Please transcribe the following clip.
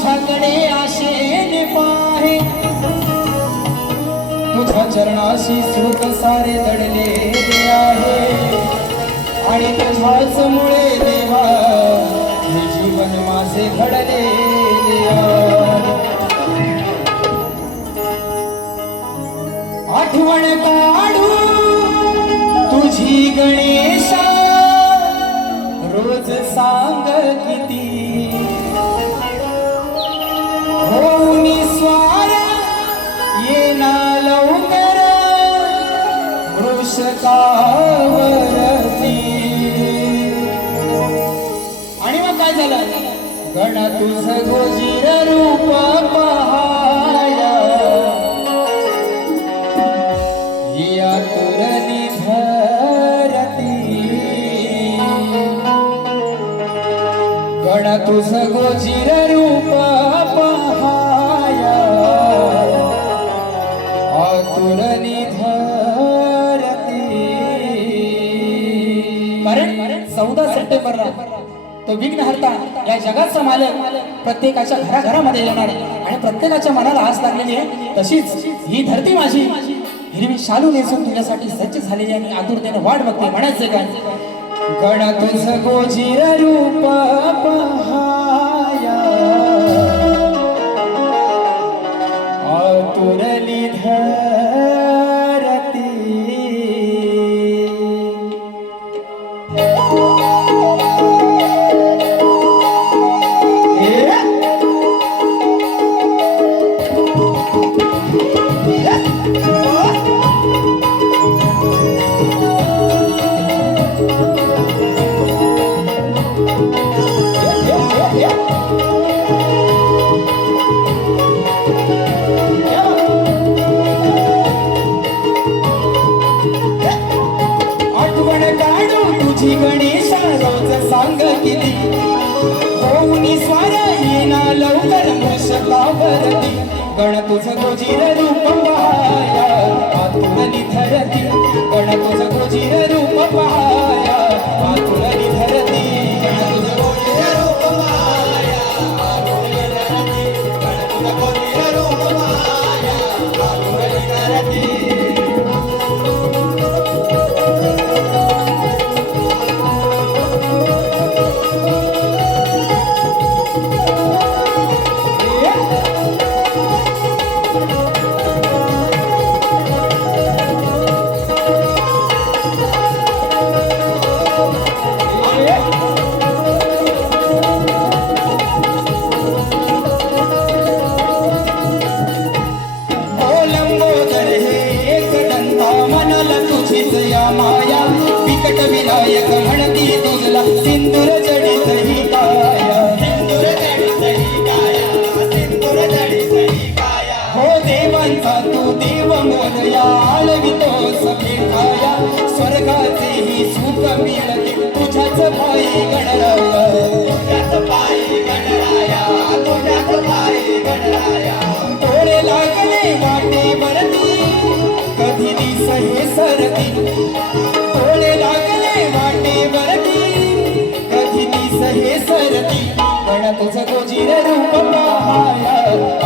तुझ्याकडे आशेने पाहे तुझ्या चरणाशी सुख सारे दडलेले आहे आणि तुझ्याच मुळे देवा हे जीवन माझे घडलेले आहे। आठवण काढू तुझी गणेशा रोज सांग किती होऊनी स्वार येना लवकर वृषकावरती। आणि मग काय झालं गणा तुझं गोजीर रूप पहाया या तुरली धरती गणा तुझं गोजीर रूप पहाया आतुरली धरती। कारण 14 सप्टेंबरला तो विघ्नहर्ता या जगाचा मालक प्रत्येकाच्या घराघरामध्ये येणार आणि प्रत्येकाच्या मनाला आस लागलेली आहे। तशीच ही धरती माझी हिरवी शालू नेसून तुझ्यासाठी सज्ज झालेली आणि आतुरतेने वाट बघते। म्हणायचं काय गणा तुझं गोजीर रूप पहाया आतुरली धरती। तुझी गणेशा रोज सांग किती होऊनी स्वार येना लवकर वृषकावरती। गण तुझं गोजीर रूप पहाया आतुरली धरती गण तुझं गोजीर रूप पहाया आतुरली धरती गण तुझं गोजीर रूप पहाया आतुरली धरती गण तुझं गोजीर रूप पहाया आतुरली धरती। माया विकट विनायक म्हणती तुझला सिंदूर जडित ही काया सिंदूर जडित ही काया सिंदूर जडित ही काया। हो देवांचा तू देव मोरया आळवितो सखेठाया स्वर्गाचे ही सुख मिळते तुझ्याच पायी गणराया तुझ्याच पायी गणराया तुझ्याच पायी गणराया। डोळे लागले वाटेवरती कधी दिस हे सरती डोळे लागले वाटेवरती कधी दिस हे सरती गण तुझं गोजीर रूप पहाया